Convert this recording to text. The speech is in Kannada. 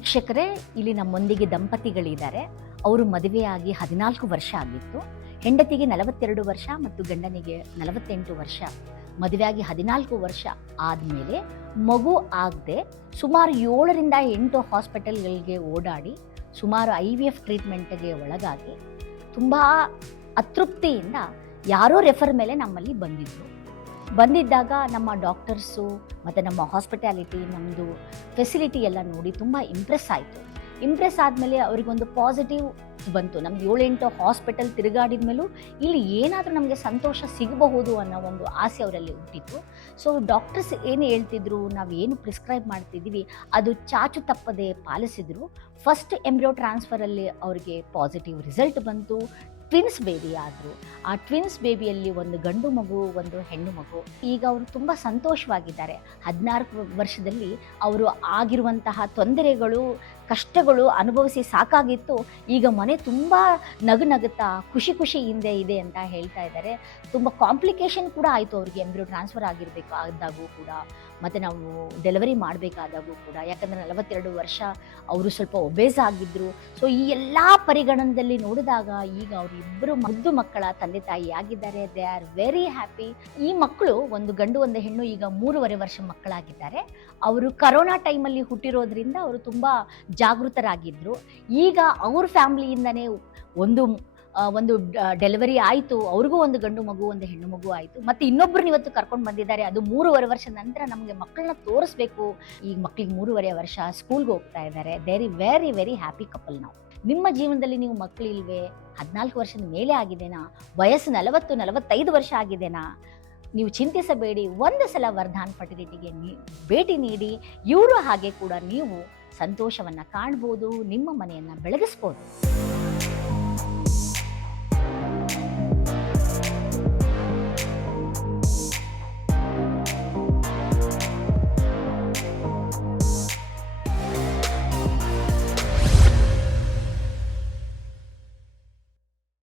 ವೀಕ್ಷಕರೇ, ಇಲ್ಲಿ ನಮ್ಮೊಂದಿಗೆ ದಂಪತಿಗಳಿದ್ದಾರೆ. ಅವರು ಮದುವೆಯಾಗಿ 14 ವರ್ಷ ಆಗಿತ್ತು. ಹೆಂಡತಿಗೆ 42 ವರ್ಷ ಮತ್ತು ಗಂಡನಿಗೆ 48 ವರ್ಷ. ಮದುವೆಯಾಗಿ 14 ವರ್ಷ ಆದಮೇಲೆ ಮಗು ಆಗದೆ ಸುಮಾರು 7ರಿಂದ 8 ಹಾಸ್ಪಿಟಲ್ಗಳಿಗೆ ಓಡಾಡಿ ಸುಮಾರು IVF ಟ್ರೀಟ್ಮೆಂಟ್ಗೆ ಒಳಗಾಗಿ ತುಂಬ ಅತೃಪ್ತಿಯಿಂದ ಯಾರೋ ರೆಫರ್ ಮೇಲೆ ನಮ್ಮಲ್ಲಿ ಬಂದಿದ್ದಾಗ ನಮ್ಮ ಡಾಕ್ಟರ್ಸು ಮತ್ತು ನಮ್ಮ ಹಾಸ್ಪಿಟಾಲಿಟಿ, ನಮ್ಮದು ಫೆಸಿಲಿಟಿ ಎಲ್ಲ ನೋಡಿ ತುಂಬ ಇಂಪ್ರೆಸ್ ಆಯಿತು. ಇಂಪ್ರೆಸ್ ಆದಮೇಲೆ ಅವರಿಗೊಂದು ಪಾಸಿಟಿವ್ ಬಂತು. ನಮ್ದು 7-8 ಹಾಸ್ಪಿಟಲ್ ತಿರುಗಾಡಿದ ಮೇಲೂ ಇಲ್ಲಿ ಏನಾದರೂ ನಮಗೆ ಸಂತೋಷ ಸಿಗಬಹುದು ಅನ್ನೋ ಒಂದು ಆಸೆ ಅವರಲ್ಲಿ ಹುಟ್ಟಿತ್ತು. ಸೊ ಡಾಕ್ಟರ್ಸ್ ಏನು ಹೇಳ್ತಿದ್ರು, ನಾವು ಏನು ಪ್ರಿಸ್ಕ್ರೈಬ್ ಮಾಡ್ತಿದ್ದೀವಿ ಅದು ಚಾಚು ತಪ್ಪದೆ ಪಾಲಿಸಿದ್ರು. ಫಸ್ಟ್ ಎಂಬ್ರಿಯೋ ಟ್ರಾನ್ಸ್ಫರಲ್ಲಿ ಅವರಿಗೆ ಪಾಸಿಟಿವ್ ರಿಸಲ್ಟ್ ಬಂತು. ಟ್ವಿನ್ಸ್ ಬೇಬಿ ಆದರು. ಆ ಟ್ವಿನ್ಸ್ ಬೇಬಿಯಲ್ಲಿ ಒಂದು ಗಂಡು ಮಗು, ಒಂದು ಹೆಣ್ಣು ಮಗು. ಈಗ ಅವರು ತುಂಬ ಸಂತೋಷವಾಗಿದ್ದಾರೆ. 14 ವರ್ಷದಲ್ಲಿ ಅವರು ಆಗಿರುವಂತಹ ತೊಂದರೆಗಳು, ಕಷ್ಟಗಳು ಅನುಭವಿಸಿ ಸಾಕಾಗಿತ್ತು. ಈಗ ಮನೆ ತುಂಬ ನಗುತ್ತಾ ಖುಷಿಯಿಂದ ಇದೆ ಅಂತ ಹೇಳ್ತಾ ಇದ್ದಾರೆ. ತುಂಬ ಕಾಂಪ್ಲಿಕೇಶನ್ ಕೂಡ ಆಯಿತು ಅವರಿಗೆ ಎಂಬ್ರಿಯೋ ಟ್ರಾನ್ಸ್ಫರ್ ಆಗಿರಬೇಕಾದಾಗೂ ಕೂಡ, ಮತ್ತು ನಾವು ಡೆಲಿವರಿ ಮಾಡಬೇಕಾದಾಗೂ ಕೂಡ. ಯಾಕಂದರೆ 42 ವರ್ಷ ಅವರು ಸ್ವಲ್ಪ ಒಬೇಸ್ ಆಗಿದ್ದರು. ಸೊ ಈ ಎಲ್ಲ ಪರಿಗಣನದಲ್ಲಿ ನೋಡಿದಾಗ ಈಗ ಅವರಿಬ್ಬರು ಮುದ್ದು ಮಕ್ಕಳ ತಂದೆ ತಾಯಿ ಆಗಿದ್ದಾರೆ. They are very happy. ಈ ಮಕ್ಕಳು, ಒಂದು ಗಂಡು ಒಂದು ಹೆಣ್ಣು, ಈಗ 3.5 ವರ್ಷ ಮಕ್ಕಳಾಗಿದ್ದಾರೆ. ಅವರು ಕರೋನಾ ಟೈಮಲ್ಲಿ ಹುಟ್ಟಿರೋದ್ರಿಂದ ಅವರು ತುಂಬ ಜಾಗೃತರಾಗಿದ್ದರು. ಈಗ ಅವ್ರ ಫ್ಯಾಮ್ಲಿಯಿಂದನೇ ಒಂದು ಡೆಲಿವರಿ ಆಯಿತು. ಅವ್ರಿಗೂ ಒಂದು ಗಂಡು ಮಗು, ಒಂದು ಹೆಣ್ಣು ಮಗು ಆಯಿತು. ಮತ್ತು ಇನ್ನೊಬ್ಬರನ್ನ ಇವತ್ತು ಕರ್ಕೊಂಡು ಬಂದಿದ್ದಾರೆ. ಅದು 3.5 ವರ್ಷ ನಂತರ ನಮಗೆ ಮಕ್ಕಳನ್ನ ತೋರಿಸ್ಬೇಕು. ಈಗ ಮಕ್ಕಳಿಗೆ 3.5 ವರ್ಷ, ಸ್ಕೂಲ್ಗೆ ಹೋಗ್ತಾ ಇದ್ದಾರೆ. Very very happy couple. ನಾವು ನಿಮ್ಮ ಜೀವನದಲ್ಲಿ ನೀವು ಮಕ್ಕಳಿಲ್ವೇ? 14 ವರ್ಷದ ಮೇಲೆ ಆಗಿದೆನಾ? ವಯಸ್ಸು 40-45 ವರ್ಷ ಆಗಿದೆನಾ? ನೀವು ಚಿಂತಿಸಬೇಡಿ. ಒಂದು ಸಲ ವರ್ಧಾನ್ ಫರ್ಟಿಲಿಟಿಗೆ ಭೇಟಿ ನೀಡಿ. ಇವರು ಹಾಗೆ ಕೂಡ ನೀವು ಸಂತೋಷವನ್ನು ಕಾಣ್ಬೋದು, ನಿಮ್ಮ ಮನೆಯನ್ನು ಬೆಳಗಿಸ್ಬೋದು.